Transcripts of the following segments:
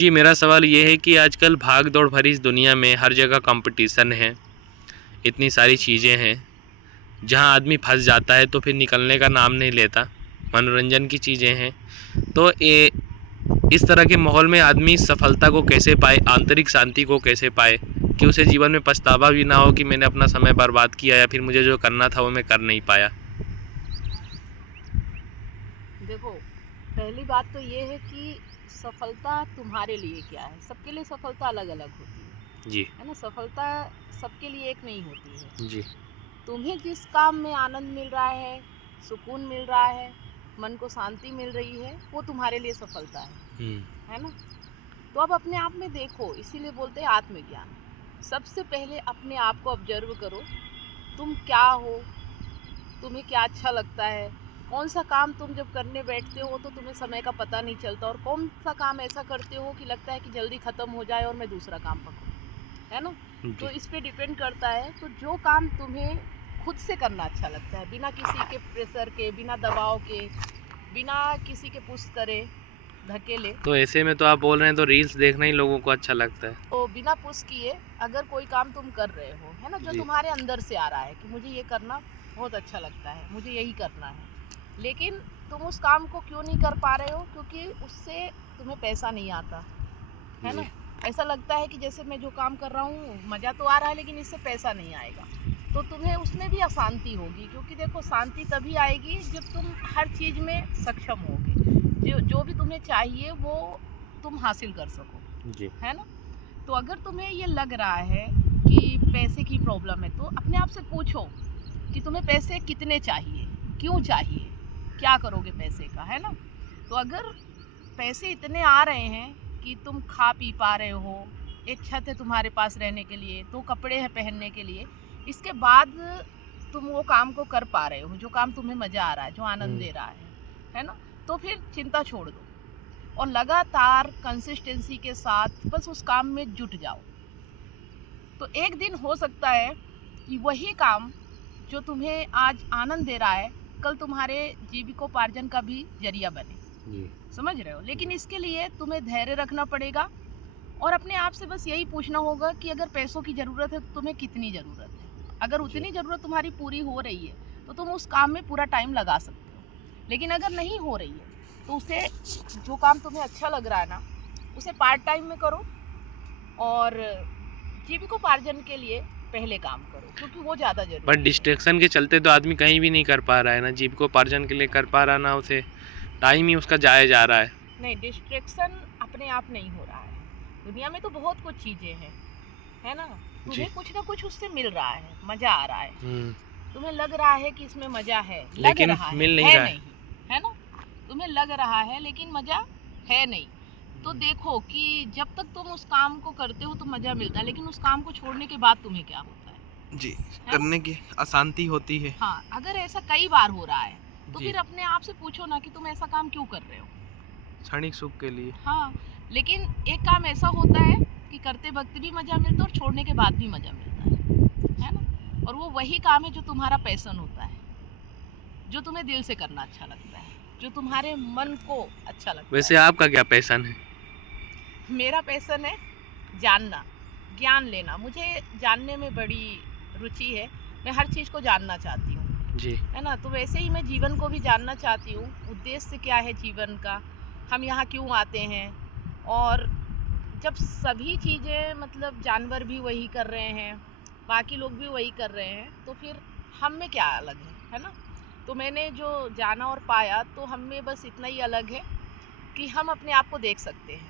जी, मेरा सवाल ये है कि आजकल भाग दौड़ भरी इस दुनिया में हर जगह कंपटीशन है, इतनी सारी चीज़ें हैं, जहां आदमी फंस जाता है तो फिर निकलने का नाम नहीं लेता। मनोरंजन की चीज़ें हैं, तो इस तरह के माहौल में आदमी सफलता को कैसे पाए, आंतरिक शांति को कैसे पाए कि उसे जीवन में पछतावा भी ना हो कि मैंने अपना समय बर्बाद किया या फिर मुझे जो करना था वो मैं कर नहीं पाया। देखो, पहली बात तो ये है कि सफलता तुम्हारे लिए क्या है। सबके लिए सफलता अलग अलग होती जी। है ना। सफलता सबके लिए एक नहीं होती है। जी। तुम्हें जिस काम में आनंद मिल रहा है, सुकून मिल रहा है, मन को शांति मिल रही है, वो तुम्हारे लिए सफलता है ना। तो अब अपने आप में देखो, इसीलिए बोलते हैं आत्मज्ञान। सबसे पहले अपने आप को ऑब्जर्व करो, तुम क्या हो, तुम्हें क्या अच्छा लगता है, कौन सा काम तुम जब करने बैठते हो तो तुम्हें समय का पता नहीं चलता, और कौन सा काम ऐसा करते हो कि लगता है कि जल्दी ख़त्म हो जाए और मैं दूसरा काम पकड़ूं, है ना। तो जी। इस पे डिपेंड करता है। तो जो काम तुम्हें खुद से करना अच्छा लगता है, बिना किसी के प्रेशर के, बिना दबाव के, बिना किसी के पुश करे, धकेले, तो ऐसे में तो आप बोल रहे हैं तो रील्स देखना ही लोगों को अच्छा लगता है। तो बिना पुश किए अगर कोई काम तुम कर रहे हो, है ना, जो जी। तुम्हारे अंदर से आ रहा है कि मुझे ये करना बहुत अच्छा लगता है, मुझे यही करना है, लेकिन तुम उस काम को क्यों नहीं कर पा रहे हो? क्योंकि उससे तुम्हें पैसा नहीं आता, है जी। ना। ऐसा लगता है कि जैसे मैं जो काम कर रहा हूँ मज़ा तो आ रहा है, लेकिन इससे पैसा नहीं आएगा, तो तुम्हें उसमें भी अशांति होगी। क्योंकि देखो, शांति तभी आएगी जब तुम हर चीज़ में सक्षम होगे, जो जो भी तुम्हें चाहिए वो तुम हासिल कर सको, जी। है ना। तो अगर तुम्हें ये लग रहा है कि पैसे की प्रॉब्लम है, तो अपने आप से पूछो कि तुम्हें पैसे कितने चाहिए, क्यों चाहिए, क्या करोगे पैसे का, है ना। तो अगर पैसे इतने आ रहे हैं कि तुम खा पी पा रहे हो, एक छत है तुम्हारे पास रहने के लिए, दो कपड़े हैं पहनने के लिए, इसके बाद तुम वो काम को कर पा रहे हो, जो काम तुम्हें मज़ा आ रहा है, जो आनंद दे रहा है ना, तो फिर चिंता छोड़ दो और लगातार कंसिस्टेंसी के साथ बस उस काम में जुट जाओ। तो एक दिन हो सकता है कि वही काम जो तुम्हें आज आनंद दे रहा है, कल तुम्हारे जीविकोपार्जन का भी जरिया बने। जी। समझ रहे हो? लेकिन जी। इसके लिए तुम्हें धैर्य रखना पड़ेगा और अपने आप से बस यही पूछना होगा कि अगर पैसों की ज़रूरत है तो तुम्हें कितनी ज़रूरत है। अगर जी। उतनी ज़रूरत तुम्हारी पूरी हो रही है तो तुम उस काम में पूरा टाइम लगा सकते हो। लेकिन अगर नहीं हो रही है तो उसे, जो काम तुम्हें अच्छा लग रहा है ना, उसे पार्ट टाइम में करो और जीविकोपार्जन के लिए पहले काम करो, क्योंकि वो ज़्यादा पर ज़रूरी है। डिस्ट्रैक्शन के चलते तो आदमी कहीं भी नहीं कर पा रहा है ना, जीविकोपार्जन के लिए कर पा रहा ना, उसे टाइम ही उसका जाया जा रहा है। नहीं, डिस्ट्रैक्शन अपने आप नहीं हो रहा है। दुनिया में तो बहुत कुछ चीज़ें हैं, है ना। जी। तुम्हें कुछ ना कुछ उससे मिल रहा है, मज़ा आ रहा है, हम्म। तुम्हें लग रहा है कि इसमें मज़ा लग लेकिन रहा मिल नहीं है रहा है। नहीं, है ना। तुम्हें लग रहा है लेकिन मज़ा है नहीं। तो देखो कि जब तक तुम उस काम को करते हो तो मज़ा मिलता है, लेकिन उस काम को छोड़ने के बाद तुम्हें क्या होता जी। है ना। करने की अशांति होती है। हाँ, अगर ऐसा कई बार हो रहा है तो जी। फिर अपने आप से पूछो ना कि तुम ऐसा काम क्यों कर रहे हो। क्षणिक सुख के लिए। हाँ, लेकिन एक काम ऐसा होता है कि करते वक्त भी मज़ा मिलता है और छोड़ने के बाद भी मज़ा मिलता है ना। और वो वही काम है जो तुम्हारा पैशन होता है, जो तुम्हें दिल से करना अच्छा लगता है, जो तुम्हारे मन को अच्छा लगता वैसे है। आपका क्या पैशन है? मेरा पैशन है जानना, ज्ञान लेना। मुझे जानने में बड़ी रुचि है, मैं हर चीज़ को जानना चाहती हूँ, जी। है ना। तो वैसे ही मैं जीवन को भी जानना चाहती हूँ, उद्देश्य क्या है जीवन का, हम यहाँ क्यों आते हैं। और जब सभी चीज़ें, मतलब जानवर भी वही कर रहे हैं, बाकी लोग भी वही कर रहे हैं, तो फिर हम में क्या अलग है ना। तो मैंने जो जाना और पाया, तो हम में बस इतना ही अलग है कि हम अपने आप को देख सकते हैं,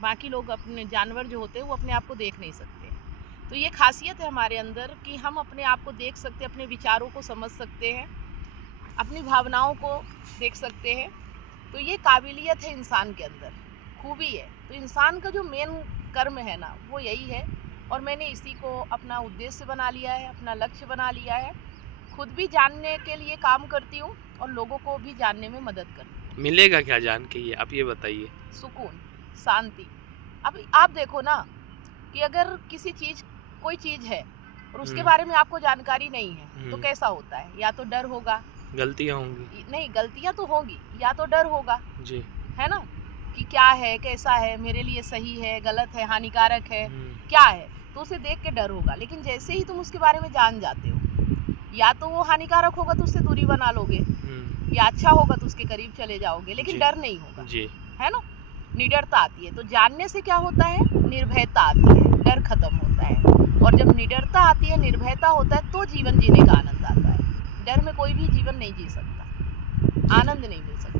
बाकी लोग, अपने जानवर जो होते हैं वो अपने आप को देख नहीं सकते। तो ये खासियत है हमारे अंदर कि हम अपने आप को देख सकते हैं, अपने विचारों को समझ सकते हैं, अपनी भावनाओं को देख सकते हैं। तो ये काबिलियत है इंसान के अंदर, खूबी है। तो इंसान का जो मेन कर्म है ना, वो यही है। और मैंने इसी को अपना उद्देश्य बना लिया है, अपना लक्ष्य बना लिया है। खुद भी जानने के लिए काम करती हूँ और लोगों को भी जानने में मदद करती हूँ। मिलेगा क्या जान के, ये आप ये बताइए। सुकून, शांति। अब आप देखो ना कि अगर किसी चीज़, कोई चीज़ है और उसके बारे में आपको जानकारी नहीं है, तो कैसा होता है? या तो डर होगा, गलतियाँ होंगी। नहीं, गलतियाँ तो होंगी, या तो डर होगा, जी। है ना। कि क्या है, कैसा है, मेरे लिए सही है, गलत है, हानिकारक है, क्या है, तो उसे देख के डर होगा। लेकिन जैसे ही तुम उसके बारे में जान जाते हो, या तो वो हानिकारक होगा तो उससे दूरी बना लोगे, या अच्छा होगा तो उसके करीब चले जाओगे, लेकिन डर नहीं होगा जी। है ना। निडरता आती है। तो जानने से क्या होता है, निर्भयता आती है, डर खत्म होता है। और जब निडरता आती है, निर्भयता होता है, तो जीवन जीने का आनंद आता है। डर में कोई भी जीवन नहीं जी सकता, आनंद नहीं मिल सकता।